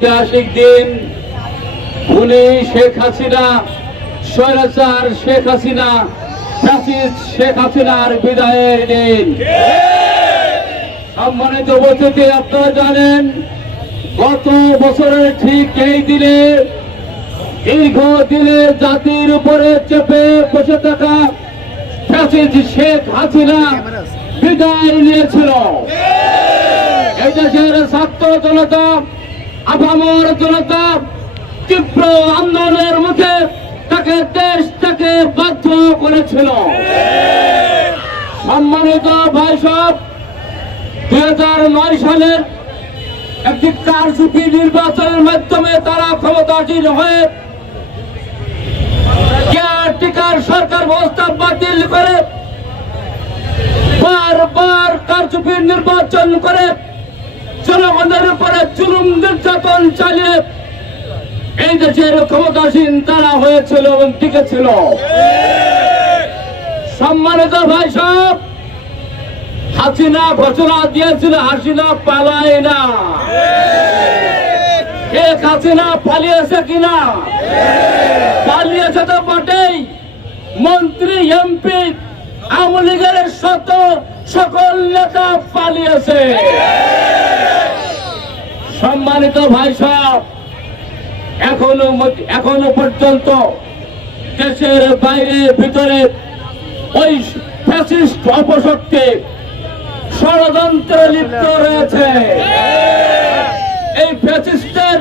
ঐতিহাসিক দিন। উনি শেখ হাসিনা, স্বৈরাচার শেখ হাসিনা, ফ্যাসিস্ট শেখ হাসিনার বিদায়ের দিন। সম্মানিত উপস্থিতি, আপনারা জানেন, গত বছরের ঠিক এই দিনে দীর্ঘ দিনে জাতির উপরে চেপে বসে থাকা ফ্যাসিস্ট শেখ হাসিনা বিদায় নিয়েছিল। এই দেশের ছাত্র জনতা আপামর জনতা তীব্র আন্দোলনের মুখে তাকে দেশ তাকে বাধ্য করেছিল। সম্মানিত ভাই সব দুই হাজার নয় সালের একটি কারচুপি নির্বাচনের মাধ্যমে তারা ক্ষমতাসীন হয়ে কেয়ারটেকার সরকার ব্যবস্থা বাতিল করে বারবার কারচুপির নির্বাচন করে জনগণের চুলুম নির্যাতন চালিয়ে এই দেশের ক্ষমতাসীন তারা হয়েছিল এবং টিকেছিল। সম্মানিত ভাই সব হাসিনা ঘোষণা দিয়েছিল, হাসিনা পালায় না। শেখ হাসিনা পালিয়েছে কিনা? পালিয়েছে তো বটেই। মন্ত্রী, এমপি, আওয়ামী লীগের শত সকল নেতা পালিয়েছে। সম্মানিত ভাই সব এখনও এখনও পর্যন্ত দেশের বাইরে, ভিতরে ওই ফ্যাসিস্ট অপশক্তি ষড়যন্ত্রে লিপ্ত রয়েছে। এই ফ্যাসিস্টের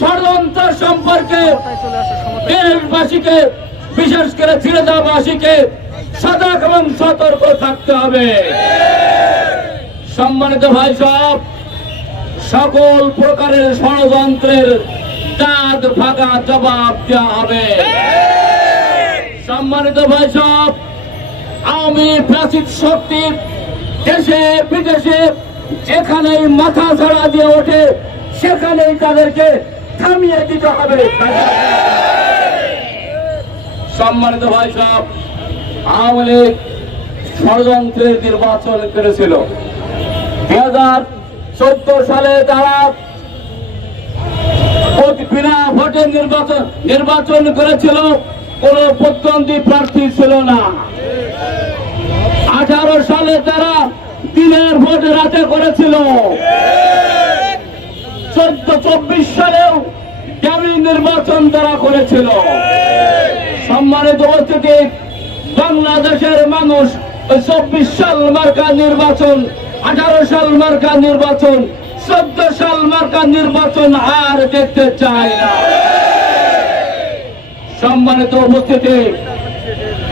ষড়যন্ত্র সম্পর্কে দেশবাসীকে, বিশেষ করে ছিড়েদাবাসীকে সতর্ক থাকতে হবে। সম্মানিত ভাই সব সকল প্রকারের ষড়যন্ত্রের দাঁত ফাঁকা জবাব দেওয়া হবে। সম্মানিত সব আমি প্রাচীন শক্তি দেশে, বিদেশে যেখানেই মাথা ছাড়া দিয়ে ওঠে, সেখানেই তাদেরকে থামিয়ে দিতে হবে। সম্মানিত ভাই সব আওয়ামী লীগ ষড়যন্ত্রের নির্বাচন করেছিল। হাজার চোদ্দ সালে তারা বিনা ভোটে নির্বাচন নির্বাচন করেছিল, কোন প্রতিদ্বন্দ্বী প্রার্থী ছিল না। আঠারো সালে তারা দিনের ভোট রাতে করেছিল। চোদ্দ, চব্বিশ সালেও ডামি নির্বাচন তারা করেছিল। সম্মানিত উপস্থিতি বাংলাদেশের মানুষ চব্বিশ সাল মার্কা নির্বাচন আঠারো সাল মার্কা নির্বাচন, চোদ্দ সাল মার্কা নির্বাচন আর দেখতে চায় না। সম্মানিত উপস্থিতি,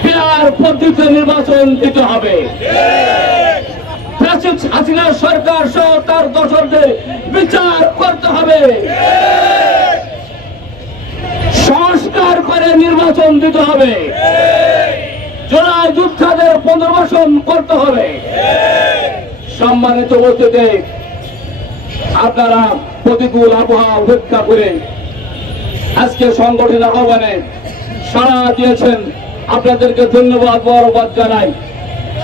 বিহার পদ্ধতিতে নির্বাচন দিতে হবে। হাসিনা সরকার সহ তার দশকদের বিচার করতে হবে। সংস্কার করে নির্বাচন দিতে হবে। জোড়ায় যুদ্ধাদের পুনর্বাসন করতে হবে। সম্মানিত উপস্থিতি, আপনারা প্রতিকূল আবহাওয়া উপেক্ষা করে আজকে সংগঠন আহ্বানে সাড়া দিয়েছেন। আপনাদেরকে ধন্যবাদ বরবাদ জানাই।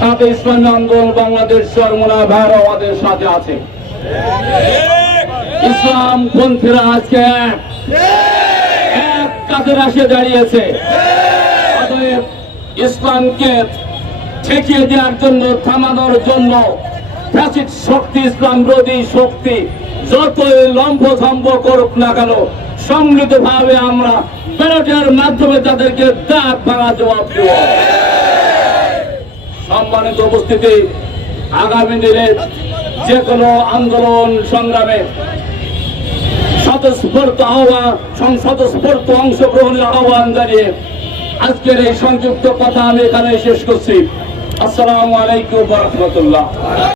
সাথে ইসলামী আন্দোলন বাংলাদেশ সরমনা ভাইরা আমাদের সাথে আছে। ইসলাম পন্থীরা আজকে এক এক কাজে আসে দাঁড়িয়েছে ইসলামকে ঠেকিয়ে দেওয়ার জন্য, থামানোর জন্য ফ্যাসিড শক্তি ইসলাম বিরোধী শক্তি, যতই লম্ব সম্ভ করুক না কেন সম্মিলিত ভাবে আমরা ব্যালটের মাধ্যমে তাদেরকে দাঁত ভাঙা জবাব দেব। সম্মানিত উপস্থিতি, আগামী দিনে যে কোনো আন্দোলন সংগ্রামে স্বতঃস্ফূর্ত আহ্বান স্বতঃস্ফূর্ত অংশগ্রহণের আহ্বান জানিয়ে আজকের এই সংযুক্ত কথা আমি এখানে শেষ করছি। আসসালামু আলাইকুম রহমতুল্লাহ।